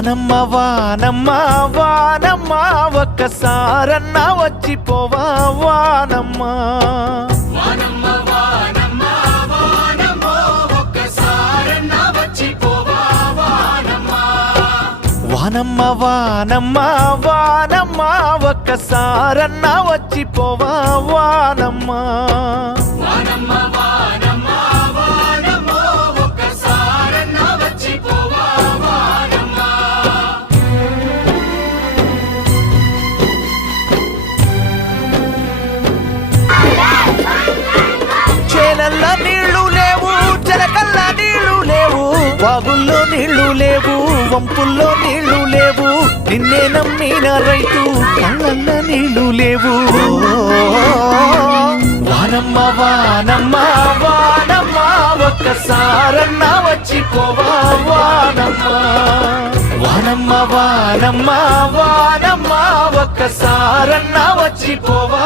వానమ్మ వానమ్మ వానమ్మ ఒక్కసారన్నా వచ్చిపోవా వానమ్మ వానమ్మ వానమ్మ వానమ్మ ఒక్కసారన్నా వచ్చిపోవా వానమ్మ వానమ్మ వానమ్మ వానమ్మ ఒక్కసారన్నా వచ్చిపోవా వానమ్మ వానమ్మ వానమ్మ వానమ్మ ఒక్కసారన్నా వచ్చిపోవా వానమ్మ చేలల్లో నీళ్లు లేవు చెలకల్లా నీళ్లు లేవు వాగుల్లో నీళ్లు లేవు వంపుల్లో నీళ్లు లేవు నిన్నే నమ్మిన రైతు కళ్ళల్లో నీళ్లు లేవు వానమ్మ వానమ్మ వానమ్మ ఒక్కసారన్నా వచ్చిపోవా వానమ్మ వానమ్మ వానమ్మ వానమ్మ ఒక్కసారన్నా వచ్చిపోవా